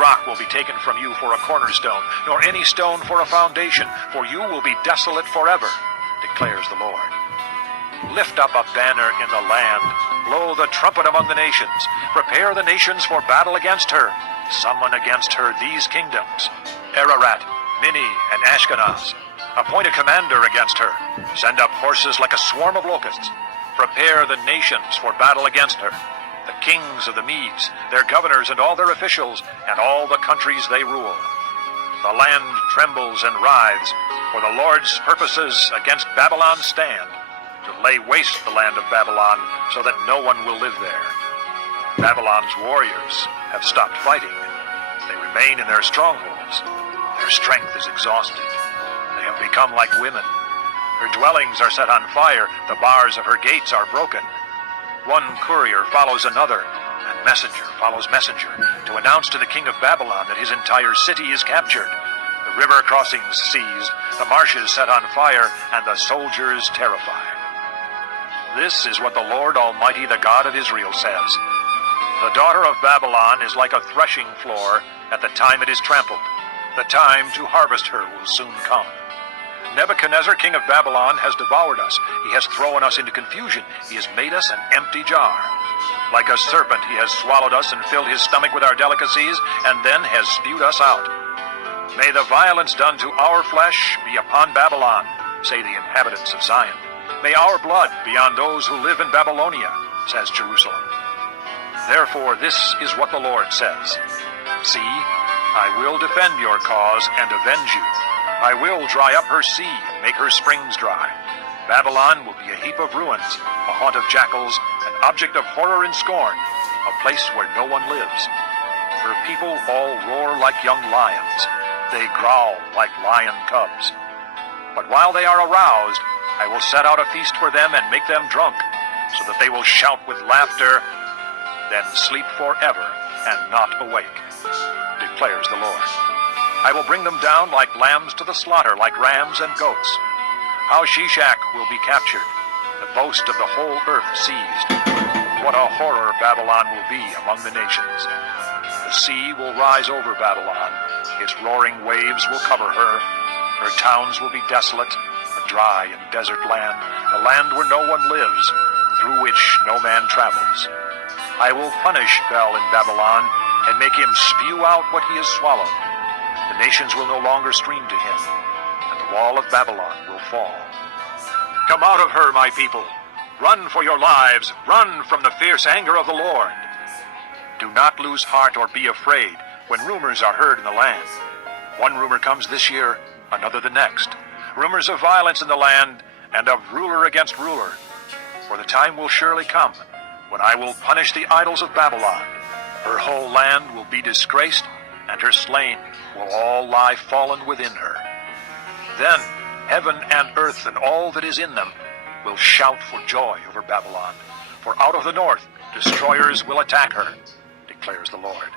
Rock will be taken from you for a cornerstone, nor any stone for a foundation, for you will be desolate forever, declares the Lord. Lift up a banner in the land, blow the trumpet among the nations, prepare the nations for battle against her, summon against her these kingdoms, Ararat, Minni, and Ashkenaz. Appoint a commander against her, send up horses like a swarm of locusts, prepare the nations for battle against her, the kings of the Medes, their governors and all their officials, and all the countries they rule. The land trembles and writhes, for the Lord's purposes against Babylon stand, to lay waste the land of Babylon, so that no one will live there. Babylon's warriors have stopped fighting. They remain in their strongholds. Their strength is exhausted. They have become like women. Her dwellings are set on fire. The bars of her gates are broken. One courier follows another, and messenger follows messenger, to announce to the king of Babylon that his entire city is captured, the river crossings seized, the marshes set on fire, and the soldiers terrified. This is what the Lord Almighty, the God of Israel, says. The daughter of Babylon is like a threshing floor at the time it is trampled. The time to harvest her will soon come. Nebuchadnezzar, king of Babylon, has devoured us. He has thrown us into confusion. He has made us an empty jar. Like a serpent, he has swallowed us and filled his stomach with our delicacies, and then has spewed us out. May the violence done to our flesh be upon Babylon, say the inhabitants of Zion. May our blood be on those who live in Babylonia, says Jerusalem. Therefore, this is what the Lord says. See, I will defend your cause and avenge you. I will dry up her sea and make her springs dry. Babylon will be a heap of ruins, a haunt of jackals, an object of horror and scorn, a place where no one lives. Her people all roar like young lions. They growl like lion cubs. But while they are aroused, I will set out a feast for them and make them drunk, so that they will shout with laughter, then sleep forever and not awake, declares the Lord. I will bring them down like lambs to the slaughter, like rams and goats. How Shishak will be captured, the boast of the whole earth seized. What a horror Babylon will be among the nations. The sea will rise over Babylon. Its roaring waves will cover her. Her towns will be desolate, a dry and desert land, a land where no one lives, through which no man travels. I will punish Bel in Babylon and make him spew out what he has swallowed. The nations will no longer stream to him, and the wall of Babylon will fall. Come out of her, my people. Run for your lives. Run from the fierce anger of the Lord. Do not lose heart or be afraid when rumors are heard in the land. One rumor comes this year, another the next. Rumors of violence in the land and of ruler against ruler. For the time will surely come when I will punish the idols of Babylon. Her whole land will be disgraced, and her slain will all lie fallen within her. Then heaven and earth and all that is in them will shout for joy over Babylon, for out of the north destroyers will attack her, declares the Lord.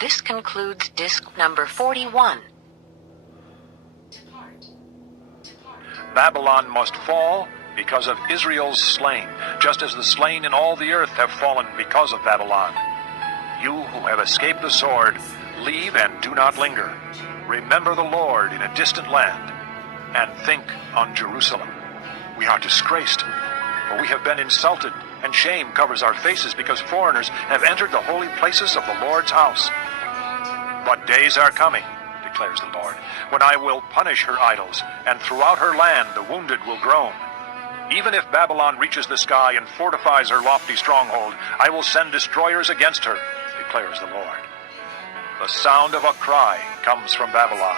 This concludes disc number 41. Babylon must fall because of Israel's slain, just as the slain in all the earth have fallen because of Babylon. You who have escaped the sword, leave and do not linger. Remember the Lord in a distant land, and think on Jerusalem. We are disgraced, for we have been insulted, and shame covers our faces because foreigners have entered the holy places of the Lord's house. But days are coming, declares the Lord, when I will punish her idols, and throughout her land the wounded will groan. Even if Babylon reaches the sky and fortifies her lofty stronghold, I will send destroyers against her, declares the Lord. The sound of a cry comes from Babylon,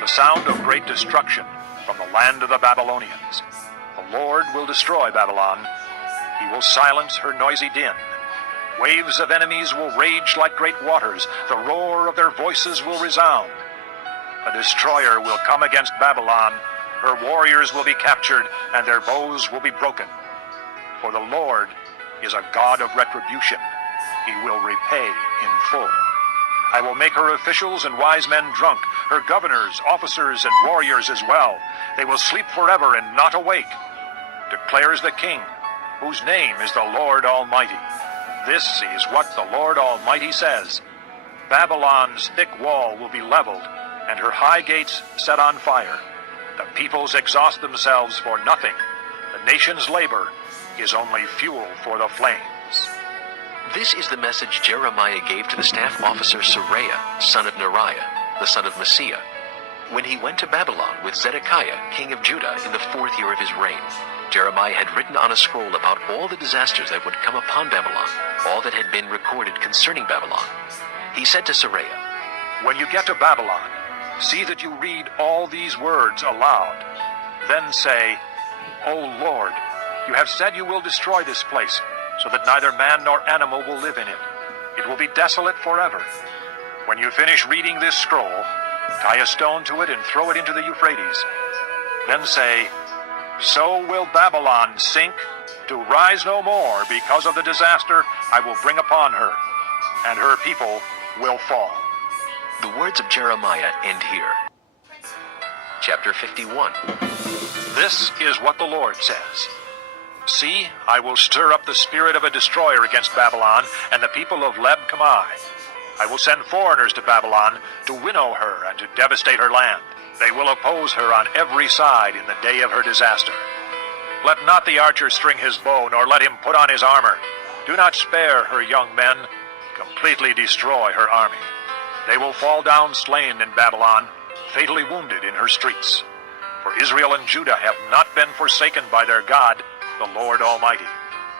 the sound of great destruction from the land of the Babylonians. The Lord will destroy Babylon. He will silence her noisy din. Waves of enemies will rage like great waters. The roar of their voices will resound. A destroyer will come against Babylon. Her warriors will be captured, and their bows will be broken. For the Lord is a God of retribution. He will repay in full. I will make her officials and wise men drunk, her governors, officers, and warriors as well. They will sleep forever and not awake, declares the King, whose name is the Lord Almighty. This is what the Lord Almighty says. Babylon's thick wall will be leveled, and her high gates set on fire. The peoples exhaust themselves for nothing. The nation's labor is only fuel for the flames. This is the message Jeremiah gave to the staff officer Seraiah, son of Neriah, the son of Messiah, when he went to Babylon with Zedekiah, king of Judah, in the 4th year of his reign. Jeremiah had written on a scroll about all the disasters that would come upon Babylon, all that had been recorded concerning Babylon. He said to Seraiah, When you get to Babylon, see that you read all these words aloud. Then say, O Lord, you have said you will destroy this place, so that neither man nor animal will live in it. It will be desolate forever. When you finish reading this scroll, tie a stone to it and throw it into the Euphrates. Then say, So will Babylon sink, to rise no more because of the disaster I will bring upon her, and her people will fall. The words of Jeremiah end here. Chapter 51. This is what the Lord says. See, I will stir up the spirit of a destroyer against Babylon and the people of Leb-Kamai. I will send foreigners to Babylon to winnow her and to devastate her land. They will oppose her on every side in the day of her disaster. Let not the archer string his bow, nor let him put on his armor. Do not spare her young men. Completely destroy her army. They will fall down slain in Babylon, fatally wounded in her streets. For Israel and Judah have not been forsaken by their God, the Lord Almighty,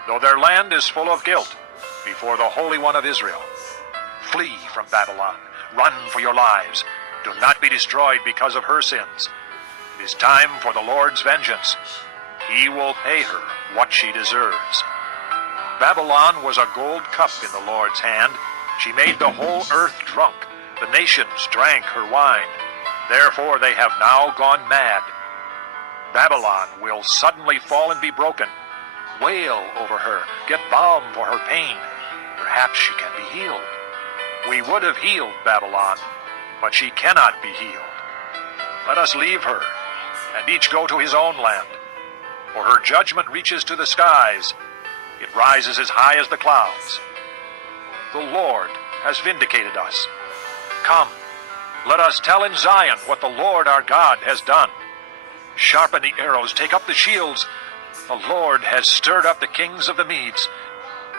though their land is full of guilt before the Holy One of Israel. Flee from Babylon. Run for your lives. Do not be destroyed because of her sins. It is time for the Lord's vengeance. He will pay her what she deserves. Babylon was a gold cup in the Lord's hand. She made the whole earth drunk. The nations drank her wine. Therefore they have now gone mad. Babylon will suddenly fall and be broken. Wail over her. Get balm for her pain. Perhaps she can be healed. We would have healed Babylon, but she cannot be healed. Let us leave her, and each go to his own land. For her judgment reaches to the skies. It rises as high as the clouds. The Lord has vindicated us. Come, let us tell in Zion what the Lord our God has done. Sharpen the arrows, take up the shields. The Lord has stirred up the kings of the Medes,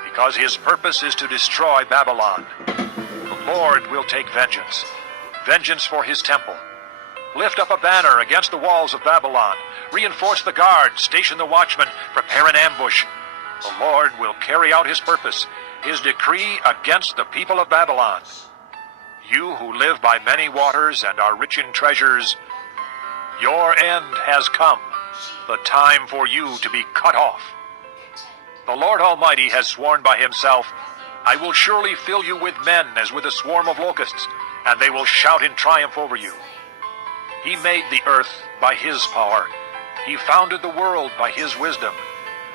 because his purpose is to destroy Babylon. The Lord will take vengeance, vengeance for his temple. Lift up a banner against the walls of Babylon. Reinforce the guard, station the watchmen, prepare an ambush. The Lord will carry out his purpose, his decree against the people of Babylon. You who live by many waters and are rich in treasures, your end has come, the time for you to be cut off. The Lord Almighty has sworn by himself, I will surely fill you with men as with a swarm of locusts, and they will shout in triumph over you. He made the earth by his power. He founded the world by his wisdom,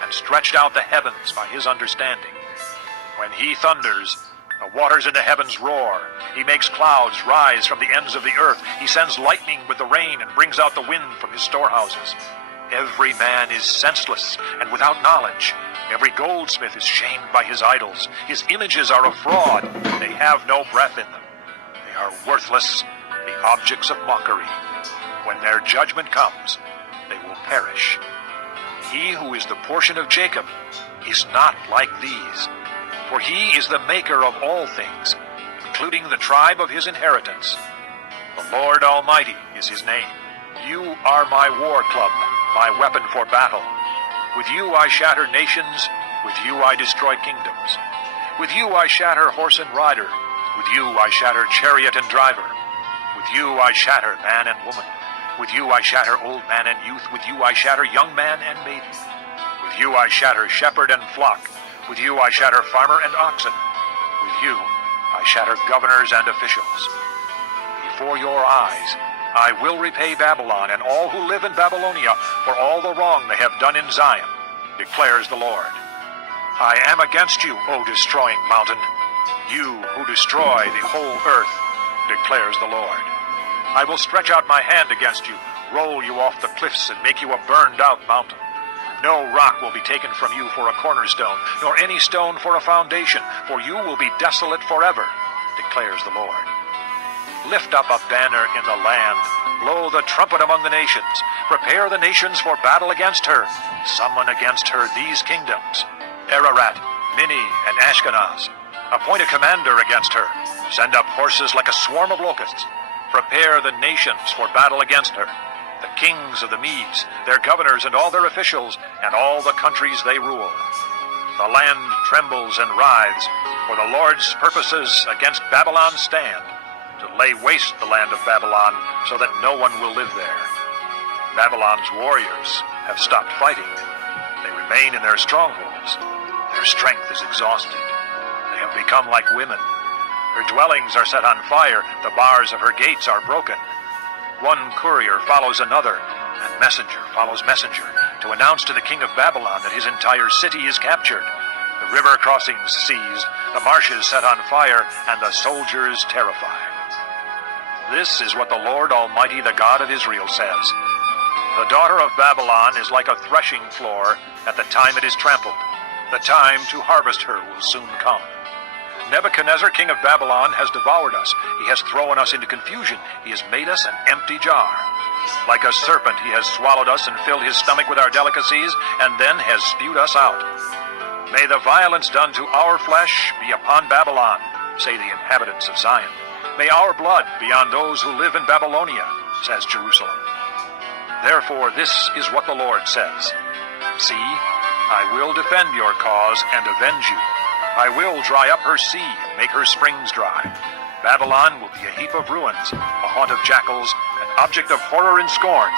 and stretched out the heavens by his understanding. When he thunders, the waters in the heavens roar. He makes clouds rise from the ends of the earth. He sends lightning with the rain and brings out the wind from his storehouses. Every man is senseless and without knowledge. Every goldsmith is shamed by his idols. His images are a fraud. They have no breath in them. They are worthless, the objects of mockery. When their judgment comes, they will perish. He who is the portion of Jacob is not like these, for he is the maker of all things, including the tribe of his inheritance. The Lord Almighty is his name. You are my war club, my weapon for battle. With you I shatter nations, with you I destroy kingdoms. With you I shatter horse and rider, with you I shatter chariot and driver. With you I shatter man and woman. With you I shatter old man and youth. With you I shatter young man and maiden. With you I shatter shepherd and flock. With you I shatter farmer and oxen. With you I shatter governors and officials. Before your eyes I will repay Babylon and all who live in Babylonia for all the wrong they have done in Zion, declares the Lord. I am against you, O destroying mountain, you who destroy the whole earth, declares the Lord. I will stretch out my hand against you, roll you off the cliffs, and make you a burned-out mountain. No rock will be taken from you for a cornerstone, nor any stone for a foundation, for you will be desolate forever. declares the Lord. Lift up a banner in the land. Blow the trumpet among the nations. Prepare the nations for battle against her. Summon against her these kingdoms: Ararat, Minni, and Ashkenaz. Appoint a commander against her. Send up horses like a swarm of locusts. Prepare the nations for battle against her. The kings of the Medes, their governors and all their officials, and all the countries they rule. The land trembles and writhes, for the Lord's purposes against Babylon stand, to lay waste the land of Babylon, so that no one will live there. Babylon's warriors have stopped fighting. They remain in their strongholds. Their strength is exhausted. They have become like women. Her dwellings are set on fire. The bars of her gates are broken. One courier follows another, and messenger follows messenger, to announce to the king of Babylon that his entire city is captured. The river crossings seized, the marshes set on fire, and the soldiers terrified. This is what the Lord Almighty, the God of Israel, says. The daughter of Babylon is like a threshing floor at the time it is trampled. The time to harvest her will soon come. Nebuchadnezzar, king of Babylon, has devoured us. He has thrown us into confusion. He has made us an empty jar. Like a serpent, he has swallowed us and filled his stomach with our delicacies, and then has spewed us out. May the violence done to our flesh be upon Babylon, say the inhabitants of Zion. May our blood be on those who live in Babylonia, says Jerusalem. Therefore, this is what the Lord says. See, I will defend your cause and avenge you. I will dry up her sea and make her springs dry. Babylon will be a heap of ruins, a haunt of jackals, an object of horror and scorn.